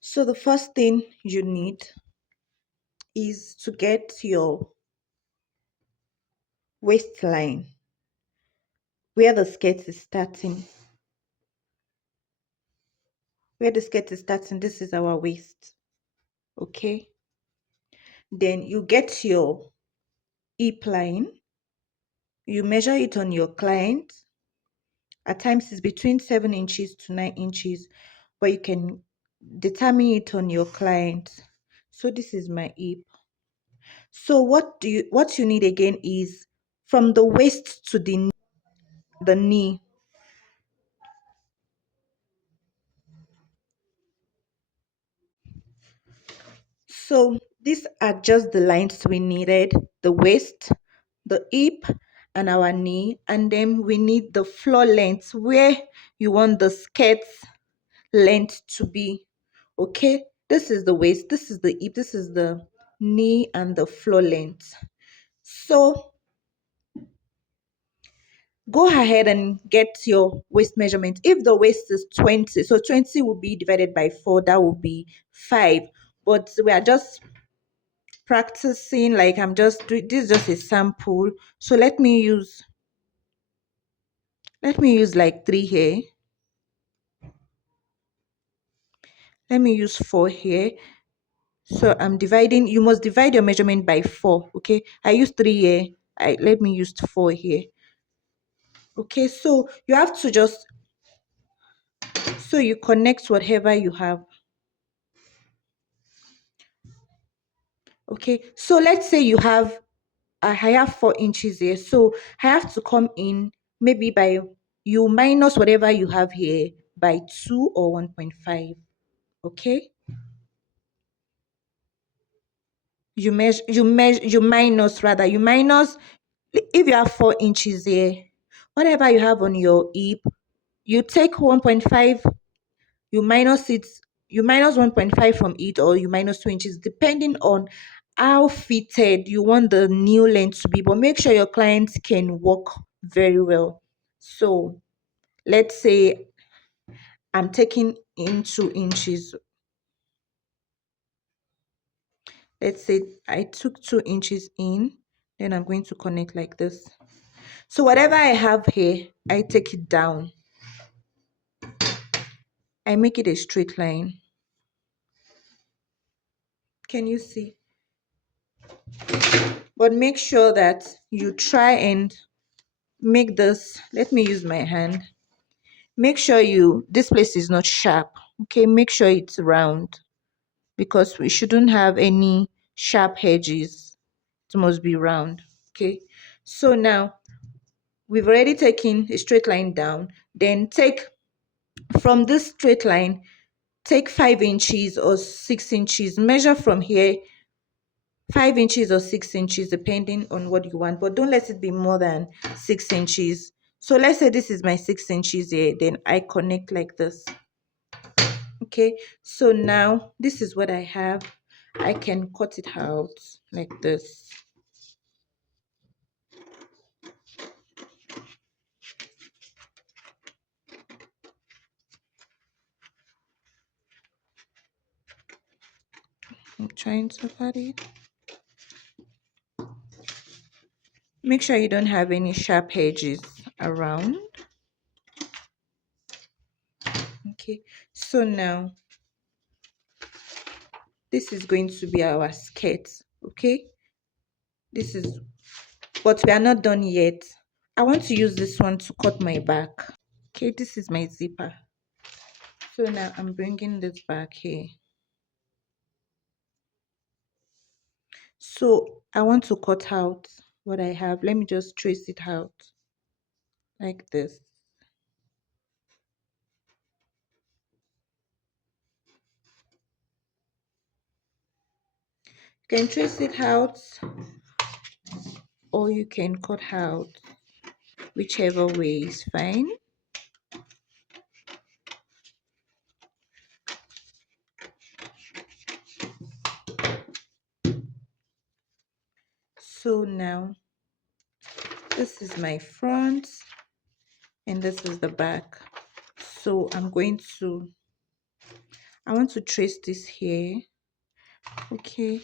So the first thing you need is to get your waistline where the skirt is starting. Where the skirt is starting, this is our waist. Okay. Then you get your hip line. You measure it on your client. At times it's between 7 inches to 9 inches, but you can determine it on your client. So this is my hip. So what you need again is from the waist to the knee. So these are just the lines we needed: the waist, the hip, and our knee. And then we need the floor length where you want the skirt length to be. Okay, this is the waist, this is the hip, this is the knee, and the floor length. So go ahead and get your waist measurement. If the waist is 20, so 20 will be divided by 4, that will be 5. But we are just practicing, like I'm just doing this, is just a sample. So let me use like 3 here. Let me use 4 here. So I'm dividing. You must divide your measurement by 4. Okay, I use 3 here. Let me use 4 here. Okay, so you have to just, so you connect whatever you have. Okay, so let's say you have, I have 4 inches here, so I have to come in maybe by, you minus whatever you have here by 2 or 1.5. Okay, you minus, rather, you minus. If you have 4 inches here, whatever you have on your hip, you take 1.5, you minus it, you minus 1.5 from it, or you minus 2 inches, depending on how fitted you want the new length to be. But make sure your clients can walk very well. So let's say I'm taking in 2 inches. Let's say I took 2 inches in, then I'm going to connect like this. So whatever I have here, I take it down. I make it a straight line. Can you see? But make sure that you try and make this, let me use my hand. Make sure this place is not sharp. Okay, make sure it's round, because we shouldn't have any sharp edges. It must be round. Okay, so now we've already taken a straight line down. Then take from this straight line, take 5 inches or 6 inches, measure from here 5 inches or 6 inches, depending on what you want, but don't let it be more than 6 inches. So let's say this is my 6 inches here, then I connect like this. Okay, so now this is what I have. I can cut it out like this. I'm trying to cut it. Make sure you don't have any sharp edges around. Okay, so now this is going to be our skirt. Okay, this is, but we are not done yet. I want to use this one to cut my back. Okay, this is my zipper. So now I'm bringing this back here. So I want to cut out what I have. Let me just trace it out like this. You can trace it out, or you can cut out. Whichever way is fine. So now this is my front and this is the back. So I want to trace this here, okay,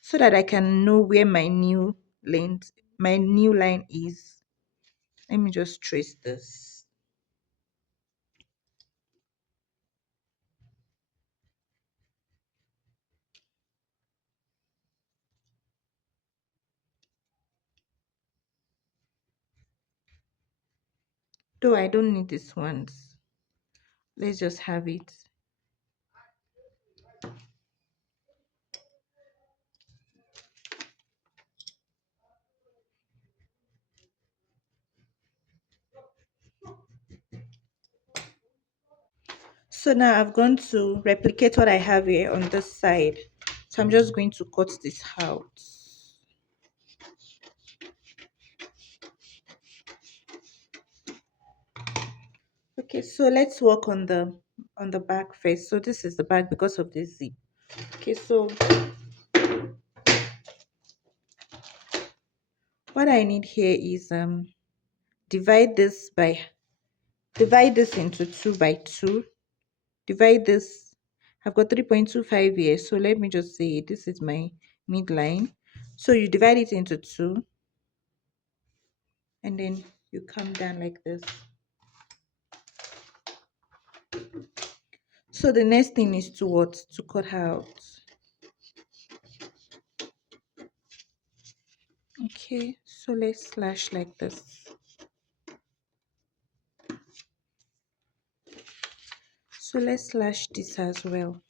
so that I can know where my new line is. Let me just trace this. Though I don't need this ones. Let's just have it. So now I've gone to replicate what I have here on this side. So I'm just going to cut this out. Okay, so let's work on the back first. So this is the back because of this zip. Okay, so what I need here is divide this into 2 by 2. Divide this. I've got 3.25 here, so let me just say this is my midline. So you divide it into 2, and then you come down like this. So the next thing is to what? To cut out. Okay, so let's slash like this. So let's slash this as well.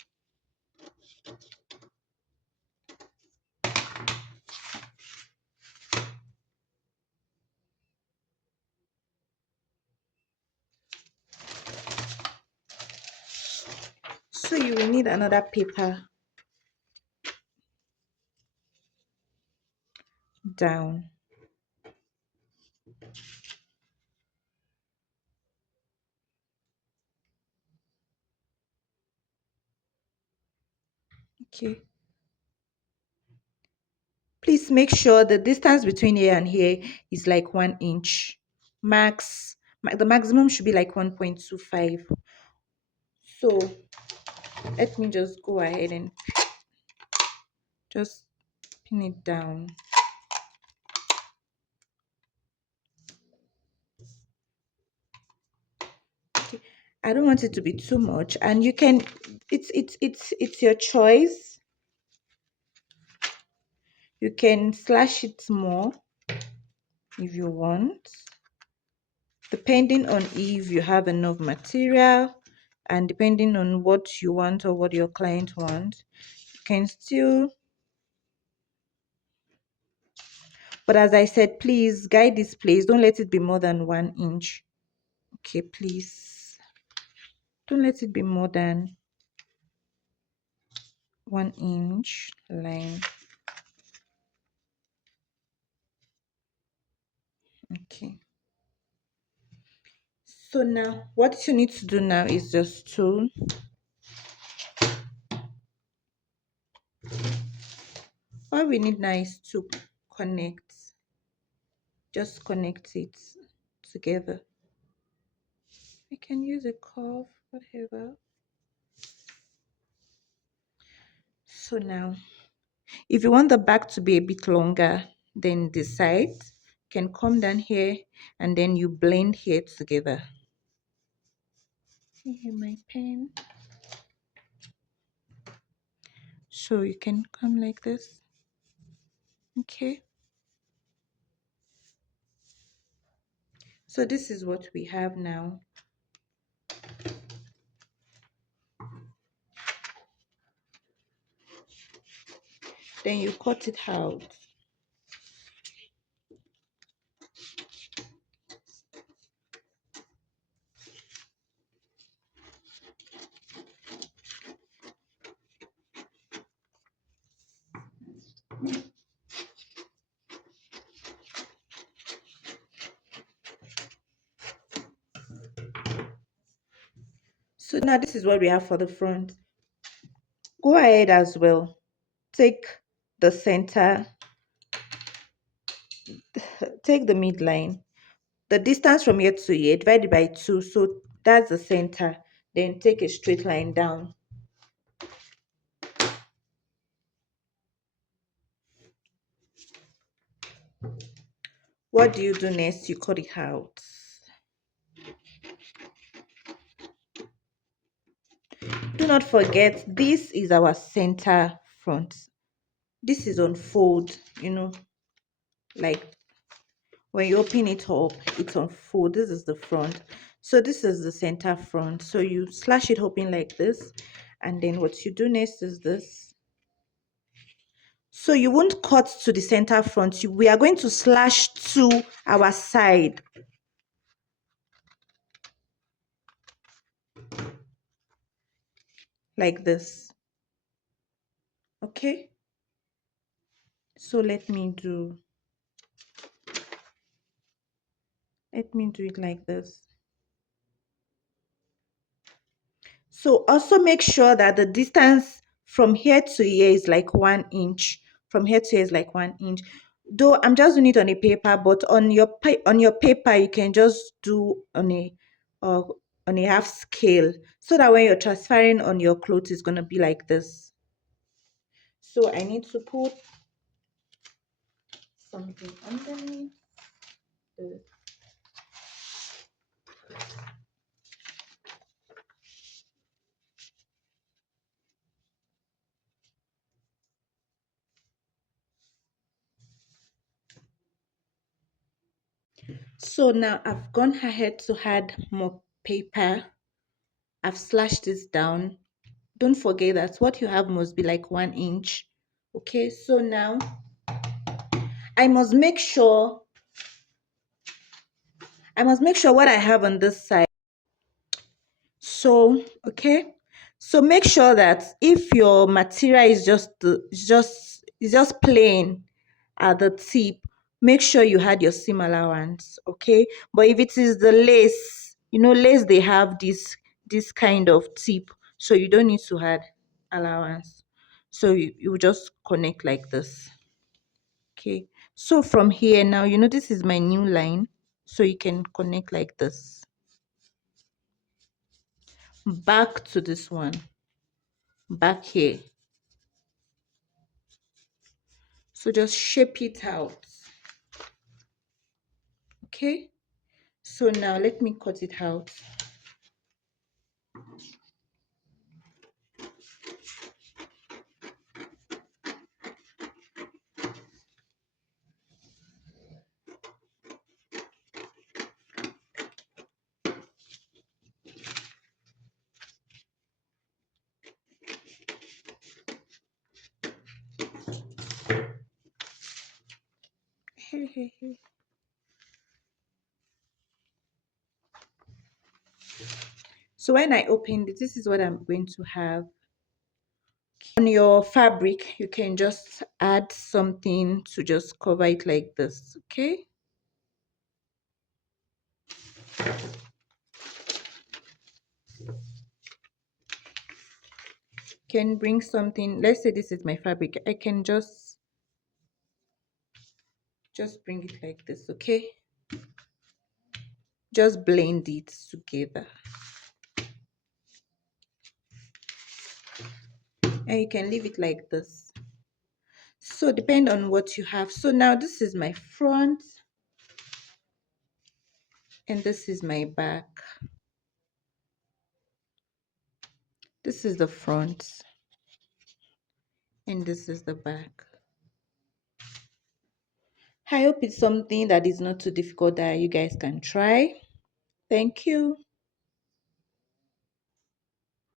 So you will need another paper down. Okay. Please make sure the distance between here and here is like 1 inch. The maximum should be like 1.25. So let me just go ahead and just pin it down. Okay. I don't want it to be too much, and you can it's your choice. You can slash it more if you want, depending on if you have enough material and depending on what you want or what your client wants. You can still, but as I said, please guide this place. Don't let it be more than 1 inch. Okay, please. Don't let it be more than 1 inch line. Okay. So now what you need to do now is just to what we need now is to connect. Just connect it together. I can use a curve, whatever. So now, if you want the back to be a bit longer than the side, you can come down here and then you blend here together. Here my pen. So you can come like this. Okay. So this is what we have now. Then you cut it out. So now this is what we have for the front. Go ahead as well. Take the center, take the midline. The distance from here to here, divide it by 2. So That's the center. Then take a straight line down. What do you do next? You cut it out. Do not forget, this is our center front. This is on fold, like when you open it up, it's on fold. This is the front. So this is the center front. So you slash it open like this. And then what you do next is this. So you won't cut to the center front. We are going to slash to our side. Like this. Okay? So let me do it like this. So also make sure that the distance from here to here is like 1 inch. From here to here is like 1 inch. Though I'm just doing it on a paper, but on your paper you can just do uh, on a half scale, so that when you're transferring on your clothes, it's gonna be like this. So I need to put something underneath. So now I've gone ahead to add more paper. I've slashed this down. Don't forget that what you have must be like 1 inch. Okay, so now I must make sure what I have on this side. So okay, so make sure that if your material is just plain at the tip, make sure you had your seam allowance. Okay, but if it is the lace, lace, they have this kind of tip, so you don't need to add allowance. So you just connect like this. Okay, so from here now, this is my new line, so you can connect like this back to this one, back here. So just shape it out. Okay, so now let me cut it out. So when I open it, this is what I'm going to have. On your fabric, you can just add something to just cover it like this. Okay, can bring something. Let's say this is my fabric. I can just bring it like this. Okay, just blend it together, and you can leave it like this. So depend on what you have. So now this is my front and this is my back. This is the front and this is the back. I hope it's something that is not too difficult that you guys can try. Thank you.